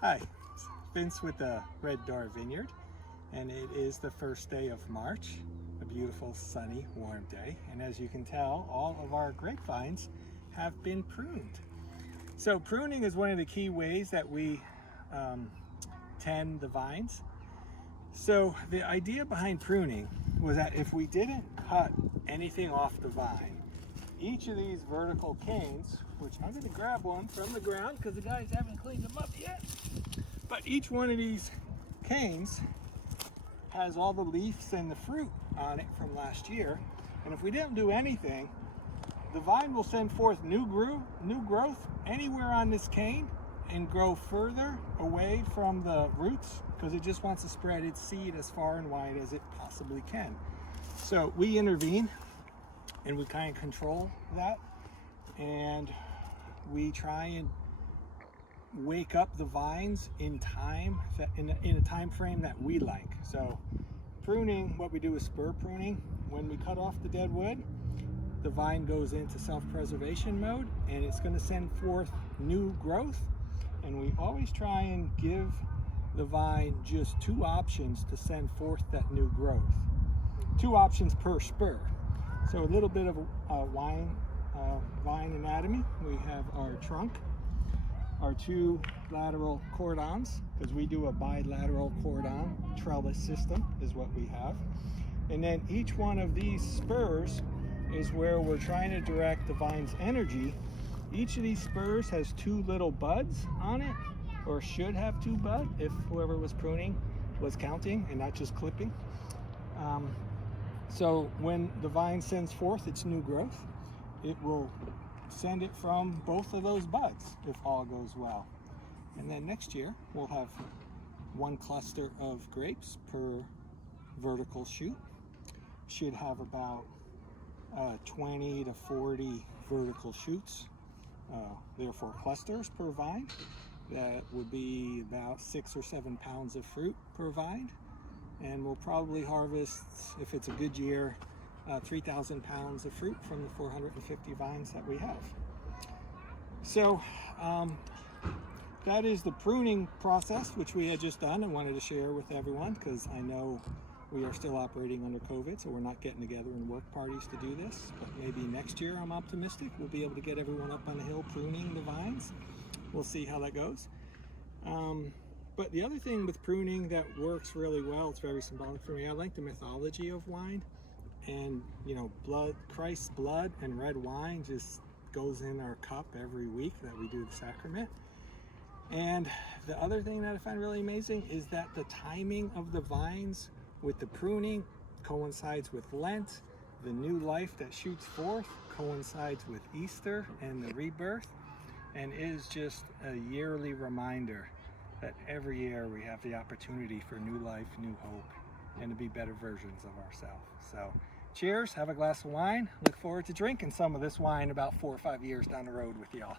Hi, Vince with the Red Door Vineyard, and it is the first day of March, a beautiful, sunny, warm day. And as you can tell, all of our grapevines have been pruned. So pruning is one of the key ways that we tend the vines. So the idea behind pruning was that if we didn't cut anything off the vine, each of these vertical canes, which I'm going to grab one from the ground because the guys haven't cleaned them up yet, but each one of these canes has all the leaves and the fruit on it from last year. And if we didn't do anything, the vine will send forth new growth anywhere on this cane and grow further away from the roots because it just wants to spread its seed as far and wide as it possibly can. So we intervene and we kind of control that, and we try and wake up the vines in time, in a time frame that we like. So pruning, what we do is spur pruning. When we cut off the dead wood, the vine goes into self-preservation mode and it's going to send forth new growth. And we always try and give the vine just 2 options to send forth that new growth. 2 options per spur. So a little bit of vine anatomy. We have our trunk, our 2 lateral cordons, because we do a bilateral cordon trellis system is what we have. And then each one of these spurs is where we're trying to direct the vine's energy. Each of these spurs has 2 little buds on it, or should have 2 buds if whoever was pruning was counting and not just clipping. So when the vine sends forth its new growth, it will send it from both of those buds if all goes well. And then next year we'll have 1 cluster of grapes per vertical shoot. Should have about 20 to 40 vertical shoots, therefore clusters per vine. That would be about 6 or 7 pounds of fruit per vine. And we'll probably harvest, if it's a good year, 3,000 pounds of fruit from the 450 vines that we have. So that is the pruning process, which we had just done and wanted to share with everyone because I know we are still operating under COVID, so we're not getting together in work parties to do this. But maybe next year, I'm optimistic, we'll be able to get everyone up on the hill pruning the vines. We'll see how that goes. But the other thing with pruning that works really well, it's very symbolic for me. I like the mythology of wine, and blood, Christ's blood and red wine just goes in our cup every week that we do the sacrament. And the other thing that I find really amazing is that the timing of the vines with the pruning coincides with Lent. The new life that shoots forth coincides with Easter and the rebirth, and is just a yearly reminder that every year we have the opportunity for new life, new hope, and to be better versions of ourselves. So cheers, have a glass of wine. Look forward to drinking some of this wine about 4 or 5 years down the road with y'all.